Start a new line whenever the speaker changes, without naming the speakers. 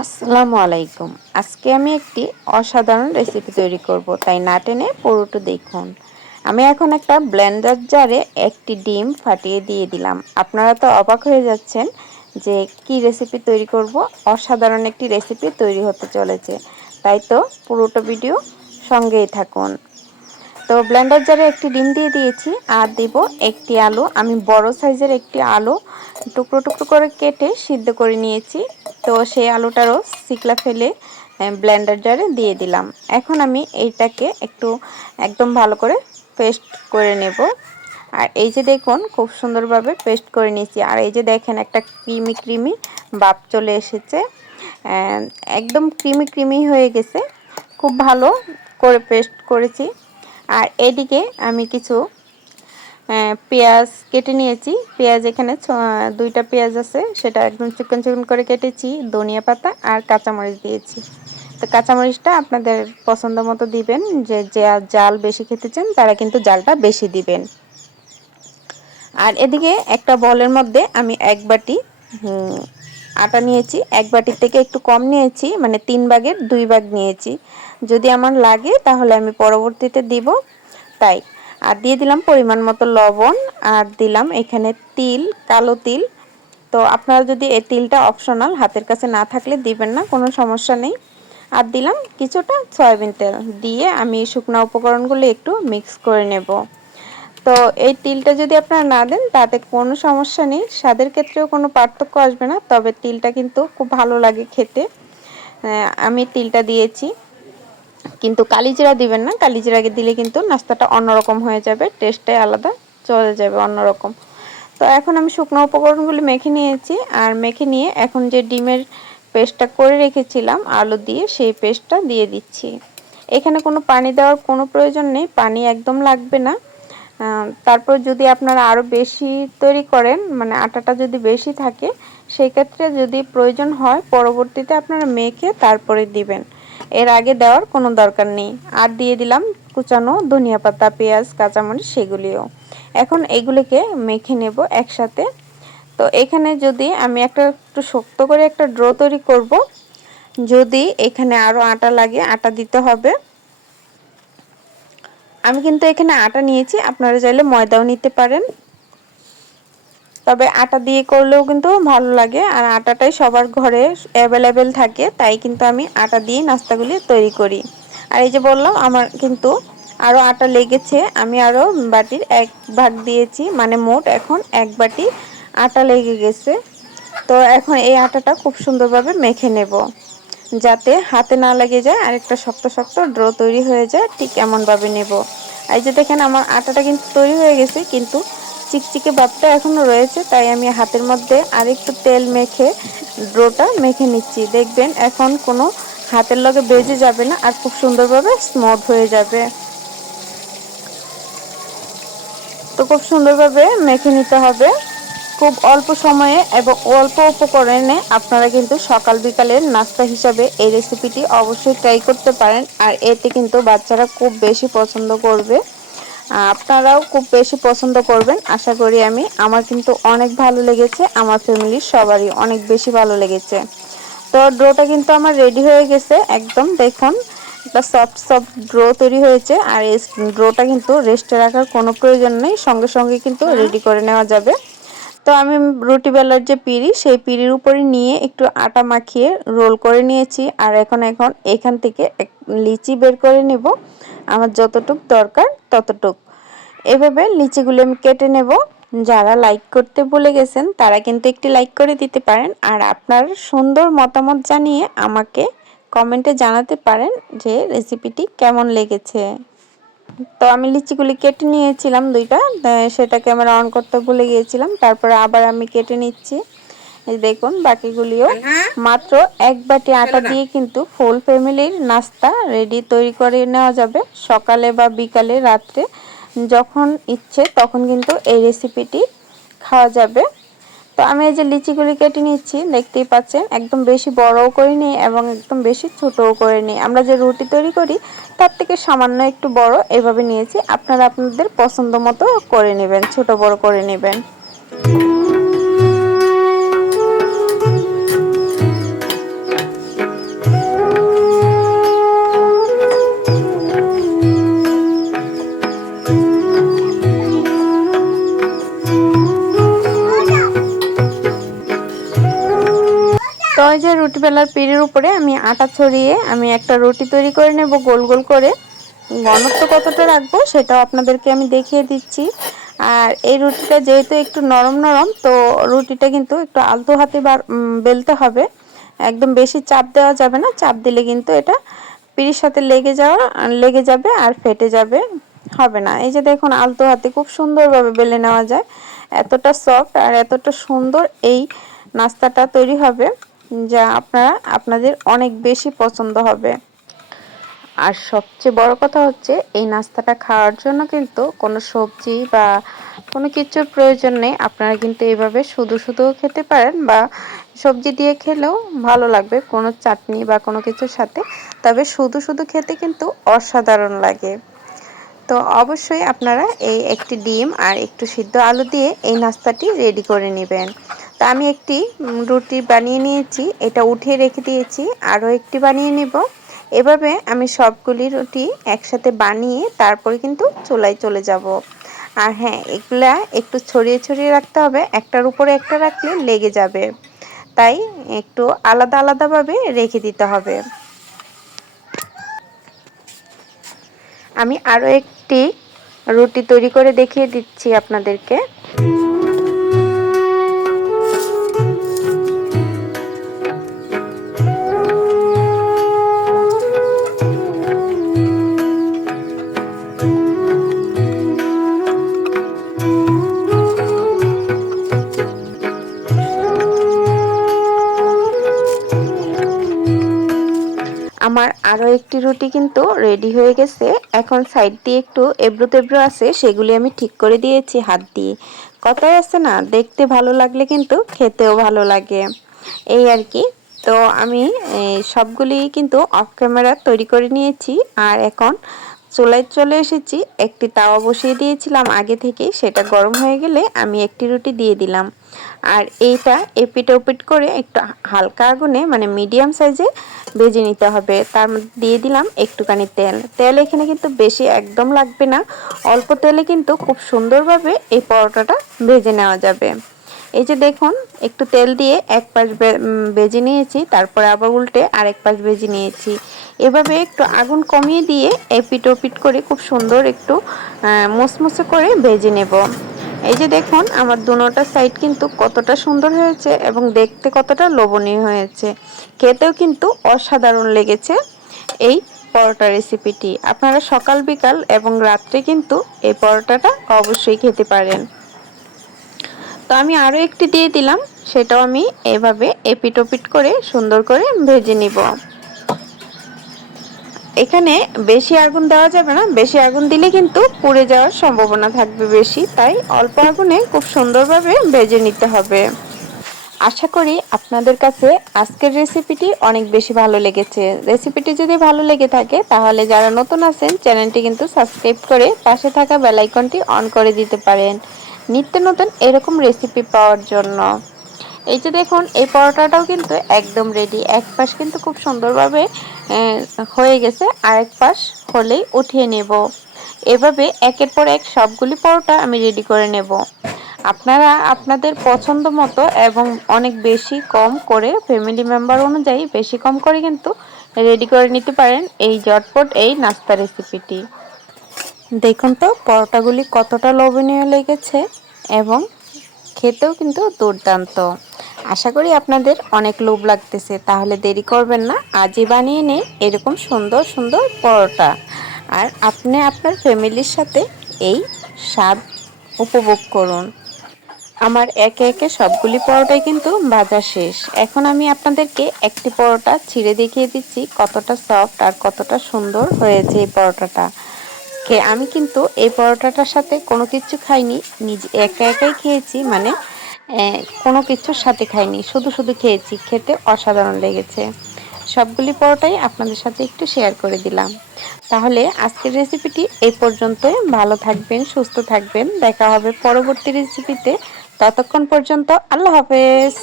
আসসালামু আলাইকুম। আজকে আমি একটি অসাধারণ রেসিপি তৈরি করব, তাই না টেনে পুরোটা দেখুন। আমি এখন একটা ব্লেন্ডার জারে একটি ডিম ফাটিয়ে দিয়ে দিলাম। আপনারা তো অবাক হয়ে যাচ্ছেন যে কি রেসিপি তৈরি করব। অসাধারণ একটি রেসিপি তৈরি হতে চলেছে। তাই তো পুরোটা ভিডিও সঙ্গেই থাকুন। তো ব্লেন্ডার জারে একটি ডিম দিয়ে দিয়েছি, আর দিব একটি আলু। আমি বড় সাইজের একটি আলু টুকরো টুকরো করে কেটে সিদ্ধ করে নিয়েছি। তো সেই আলুটারও সিকলা ফেলে ব্লেন্ডার জারে দিয়ে দিলাম। এখন আমি এইটাকে একটু একদম ভালো করে পেস্ট করে নেব। আর এই যে দেখুন, খুব সুন্দরভাবে পেস্ট করে নিয়েছি। আর এই যে দেখেন, একটা ক্রিমি ক্রিমি বাপ চলে এসেছে। একদম ক্রিমি ক্রিমি হয়ে গেছে। খুব ভালো করে পেস্ট করেছি। আর এদিকে আমি কিছু পেঁয়াজ কেটে নিয়েছি। পেঁয়াজ এখানে দুইটা পেঁয়াজ আছে, সেটা একদম চিকন চিকন করে কেটেছি, ধনিয়া পাতা আর কাঁচামরিচ দিয়েছি। তো কাঁচামরিচটা আপনাদের পছন্দ মতো দিবেন, যে যে জাল বেশি খেতে চান, তারা কিন্তু জালটা বেশি দিবেন। আর এদিকে একটা বলের মধ্যে আমি এক বাটি আটা নিয়েছি। এক বাটির থেকে একটু কম নিয়েছি মানে তিন ভাগের দুই ভাগ নিয়েছি। যদি আমার লাগে, তাহলে আমি পরবর্তীতে দিব। তাই আর দিয়ে দিলাম পরিমাণ মতো লবণ আর দিলাম এখানে তিল, কালো তিল। তো আপনারা যদি এই তিলটা অপশনাল হাতের কাছে না থাকলে দিবেন না, কোনো সমস্যা নেই। আর দিলাম কিছুটা সয়াবিন তেল দিয়ে আমি শুকনো উপকরণগুলো একটু মিক্স করে নেব। তো এই তিলটা যদি আপনারা না দেন, তাতে কোনো সমস্যা নেই। স্বাদের ক্ষেত্রেও কোনো পার্থক্য আসবে না, তবে তিলটা কিন্তু খুব ভালো লাগে খেতে। আমি তিলটা দিয়েছি। কিন্তু কালিজিরা দিবেন না। কালিজিরাকে দিলে কিন্তু নাস্তাটা অন্যরকম হয়ে যাবে টেস্টটাই আলাদা, চলে যাবে অন্যরকম। তো এখন আমি শুকনো উপকরণগুলি মেখে নিয়েছি আর মেখে নিয়ে এখন যে ডিমের পেস্টটা করে রেখেছিলাম, আলু দিয়ে সেই পেস্টটা দিয়ে দিচ্ছি। এখানে কোনো পানি দেওয়ার কোনো প্রয়োজন নেই, পানি একদম লাগবে না। তারপর যদি আপনারা আরও বেশি তৈরি করেন মানে আটাটা যদি বেশি থাকে, সেই ক্ষেত্রে যদি প্রয়োজন হয়, পরবর্তীতে আপনারা মেখে তারপরে দিবেন। এর আগে দেওয়ার কোনো দরকার নেই। আর দিয়ে দিলাম কুচানো ধনিয়া পাতা, পেঁয়াজ, কাঁচামরিচ সেগুলিও। এখন এগুলিকে মেখে নেব একসাথে। তো এখানে যদি আমি একটা একটু শক্ত করে একটা ড্র তৈরি করব, যদি এখানে আরও আটা লাগে, আটা দিতে হবে। আমি কিন্তু এখানে আটা নিয়েছি, আপনারা চাইলে ময়দাও নিতে পারেন। তবে আটা দিয়ে করলেও কিন্তু ভালো লাগে, আর আটাটাই সবার ঘরে অ্যাভেলেবেল থাকে, তাই কিন্তু আমি আটা দিয়ে নাস্তাগুলি তৈরি করি। আর এই যে বললাম, আমার কিন্তু আরও আটা লেগেছে, আমি আরও বাটির এক ভাগ দিয়েছি মানে মোট এখন এক বাটি আটা লেগে গেছে। তো এখন এই আটাটা খুব সুন্দরভাবে মেখে নেব, যাতে হাতে না লেগে যায়, আর একটা শক্ত শক্ত ড্র তৈরি হয়ে যায়, ঠিক এমনভাবে নেব। এই যে দেখেন, আমার আটাটা কিন্তু তৈরি হয়ে গেছে, কিন্তু চিকচিকে ভাবটা এখনও রয়েছে, তাই আমি হাতের মধ্যে আরেকটু তেল মেখে ড্রোটা মেখে নিচ্ছি। দেখবেন এখন কোনো হাতের লগে বেজে যাবে না আর খুব সুন্দরভাবে স্মুথ হয়ে যাবে। তো খুব সুন্দরভাবে মেখে নিতে হবে। খুব অল্প সময়ে এবং অল্প উপকরণে আপনারা কিন্তু সকাল বিকালের নাস্তা হিসাবে এই রেসিপিটি অবশ্যই ট্রাই করতে পারেন। আর এতে কিন্তু বাচ্চারা খুব বেশি পছন্দ করবে। আপনারাও খুব বেশি পছন্দ করবেন। আশা করি আমি আমার কিন্তু অনেক ভালো লেগেছে আমার ফ্যামিলির সবারই অনেক বেশি ভালো লেগেছে। তো ড্রোটা কিন্তু আমার রেডি হয়ে গেছে একদম দেখুন একটা সফট সফট ড্রো তৈরি হয়েছে আর এই ড্রোটা কিন্তু রেস্টে রাখার কোনো প্রয়োজন নেই সঙ্গে সঙ্গে কিন্তু রেডি করে নেওয়া যাবে। তো আমি রুটি বেলার যে পিড়ি সেই পিড়ির উপরে নিয়ে একটু আটা মাখিয়ে রোল করে নিয়েছি আর এখন এখন এখান থেকে লিচি বের করে নেব। আমার যতটুক দরকার ততটুক। এভাবে লিচিগুলো আমি কেটে নেব। যারা লাইক করতে ভুলে গেছেন, তারা কিন্তু একটি লাইক করে দিতে পারেন। আর আপনার সুন্দর মতামত জানিয়ে আমাকে কমেন্টে জানাতে পারেন যে রেসিপিটি কেমন লেগেছে। তো আমি লিচিগুলি কেটে নিয়েছিলাম দুইটা সেটাকে আমরা অন করতে ভুলে গিয়েছিলাম। তারপরে আবার আমি কেটে নিচ্ছি। দেখুন বাকিগুলিও মাত্র এক বাটি আটা দিয়ে কিন্তু ফুল ফ্যামিলির নাস্তা রেডি তৈরি করে নেওয়া যাবে সকালে বা বিকালে রাত্রে। যখন ইচ্ছে তখন কিন্তু এই রেসিপিটি খাওয়া যাবে। তো আমি এই যে লিচিগুলি কেটে নিচ্ছি দেখতেই পাচ্ছেন একদম বেশি বড়ও করে নিই এবং একদম বেশি ছোটও করে নিই। আমরা যে রুটি তৈরি করি তার থেকে সামান্য একটু বড় এভাবে নিয়েছি। আপনারা আপনাদের পছন্দ মতো করে নেবেন ছোট বড় করে নেবেন। বেলার পিড়ির উপরে আমি আটা ছড়িয়ে আমি একটা রুটি তৈরি করে নেব, গোল গোল করে। ঘনত্ব কতটা রাখব সেটাও আপনাদেরকে আমি দেখিয়ে দিচ্ছি। আর এই রুটিটা যেহেতু একটু নরম নরম, তো রুটিটা কিন্তু একটু আলতো হাতে বেলতে হবে। একদম বেশি চাপ দেওয়া যাবে না, চাপ দিলে কিন্তু এটা পিড়ির সাথে লেগে যাওয়া, লেগে যাবে আর ফেটে যাবে, হবে না। এই যে দেখুন, আলতো হাতে খুব সুন্দরভাবে বেলে নেওয়া যায়। এতটা সফট আর এতটা সুন্দর এই নাস্তাটা তৈরি হবে। যা আপনারা, আপনাদের অনেক বেশি পছন্দ হবে। আর সবচেয়ে বড় কথা হচ্ছে, এই নাস্তাটা খাওয়ার জন্য কিন্তু কোনো সবজি বা কোনো কিছুর প্রয়োজন নেই। আপনারা কিন্তু এইভাবে শুধু শুধুও খেতে পারেন বা সবজি দিয়ে খেলেও ভালো লাগবে কোনো চাটনি বা কোনো কিছুর সাথে। তবে শুধু শুধু খেতে কিন্তু অসাধারণ লাগে। তো অবশ্যই আপনারা এই একটি ডিম আর একটু সিদ্ধ আলু দিয়ে এই নাস্তাটি রেডি করে নেবেন। তা আমি একটি রুটি বানিয়ে নিয়েছি, এটা উঠিয়ে রেখে দিয়েছি, আরও একটি বানিয়ে নেব। এভাবে আমি সবগুলি রুটি একসাথে বানিয়ে তারপরে কিন্তু চুলায় চলে যাব। আর হ্যাঁ এগুলা একটু ছড়িয়ে ছড়িয়ে রাখতে হবে, একটার উপরে একটা রাখলে লেগে যাবে। তাই একটু আলাদা আলাদাভাবে রেখে দিতে হবে। আমি আরও একটি রুটি তৈরি করে দেখিয়ে দিচ্ছি আপনাদেরকে। আরও একটি রুটি কিন্তু রেডি হয়ে গেছে। এখন সাইড দিয়ে একটু এবড়ো তেবড়ো আছে, সেগুলি আমি ঠিক করে দিয়েছি হাত দিয়ে। কথায় আছে না, দেখতে ভালো লাগলে কিন্তু খেতেও ভালো লাগে। এই আর কি। তো আমি সবগুলি কিন্তু অফ ক্যামেরা তৈরি করে নিয়েছি, আর এখন চুলায় চলে এসেছি। একটি তাওয়া বসিয়ে দিয়েছিলাম আগে থেকে সেটা গরম হয়ে গেলে আমি একটি রুটি দিয়ে দিলাম। আর এইটা এপিট ওপিট করে একটু হালকা আগুনে মানে মিডিয়াম সাইজে ভেজে নিতে হবে। তার মধ্যে দিয়ে দিলাম একটুখানি তেল। তেল এখানে কিন্তু বেশি একদম লাগবে না। অল্প তেলে কিন্তু খুব সুন্দরভাবে এই পরোটাটা ভেজে নেওয়া যাবে। এই যে দেখুন, একটু তেল দিয়ে এক পাশ বেজে নিয়েছি, তারপরে আবার উল্টে আরেক পাশ বেজে নিয়েছি। এভাবে একটু আগুন কমিয়ে দিয়ে এপিট ওপিট করে খুব সুন্দর একটু মুসমুসে করে ভেজে নেব। এই যে দেখুন, আমার দুনোটা সাইড কিন্তু কতটা সুন্দর হয়েছে এবং দেখতে কতটা লোভনীয় হয়েছে। খেতেও কিন্তু অসাধারণ লেগেছে এই পরোটা রেসিপিটি আপনারা সকাল বিকাল এবং রাত্রে কিন্তু এই পরোটাটা অবশ্যই খেতে পারেন। তো আমি আরও একটি দিয়ে দিলাম। সেটাও আমি এভাবে এপিটোপিট করে সুন্দর করে ভেজে নিব। এখানে বেশি আগুন দেওয়া যাবে না। বেশি আগুন দিলে কিন্তু পুড়ে যাওয়ার সম্ভাবনা থাকবে বেশি। তাই অল্প আগুনে খুব সুন্দরভাবে ভেজে নিতে হবে। আশা করি আপনাদের কাছে আজকের রেসিপিটি অনেক বেশি ভালো লেগেছে। রেসিপিটি যদি ভালো লেগে থাকে, তাহলে যারা নতুন আছেন, চ্যানেলটি কিন্তু সাবস্ক্রাইব করে পাশে থাকা বেলাইকনটি অন করে দিতে পারেন। নিত্য নতুন এরকম রেসিপি পাওয়ার জন্য। এই যে দেখুন, এই পরোটাটাও কিন্তু একদম রেডি এক পাশ কিন্তু খুব সুন্দরভাবে হয়ে গেছে, আরেক পাশ হলেই উঠিয়ে নেব। এভাবে একের পর এক সবগুলি পরোটা আমি রেডি করে নেব। আপনারা আপনাদের পছন্দ মতো এবং অনেক বেশি কম করে ফ্যামিলি মেম্বার অনুযায়ী বেশি কম করে কিন্তু রেডি করে নিতে পারেন এই জটপট, এই নাস্তা রেসিপিটি দেখুন তো, পরোটাগুলি কতটা লোভনীয় লেগেছে। এবং খেতেও কিন্তু দুর্দান্ত। আশা করি আপনাদের অনেক লোভ লাগতেছে, তাহলে দেরি করবেন না। আজই বানিয়ে নিন এরকম সুন্দর সুন্দর পরোটা। আর আপনি আপনার ফ্যামিলির সাথে এই স্বাদ উপভোগ করুন। আমার একে একে সবগুলি পরোটাই কিন্তু ভাজা শেষ। এখন আমি আপনাদেরকে একটি পরোটা ছিঁড়ে দেখিয়ে দিচ্ছি, কতটা সফট আর কতটা সুন্দর হয়েছে এই পরোটাটা। আমি কিন্তু এই পরোটাটার সাথে কোনো কিছু খাইনি, নিজে একা একাই খেয়েছি মানে কোনো কিছুর সাথে খাইনি, শুধু শুধু খেয়েছি, খেতে অসাধারণ লেগেছে। সবগুলি পরোটাই আপনাদের সাথে একটু শেয়ার করে দিলাম। তাহলে আজকের রেসিপিটি এই পর্যন্তই, ভালো থাকবেন, সুস্থ থাকবেন, দেখা হবে পরবর্তী রেসিপিতে ততক্ষণ পর্যন্ত আল্লাহ হাফেজ।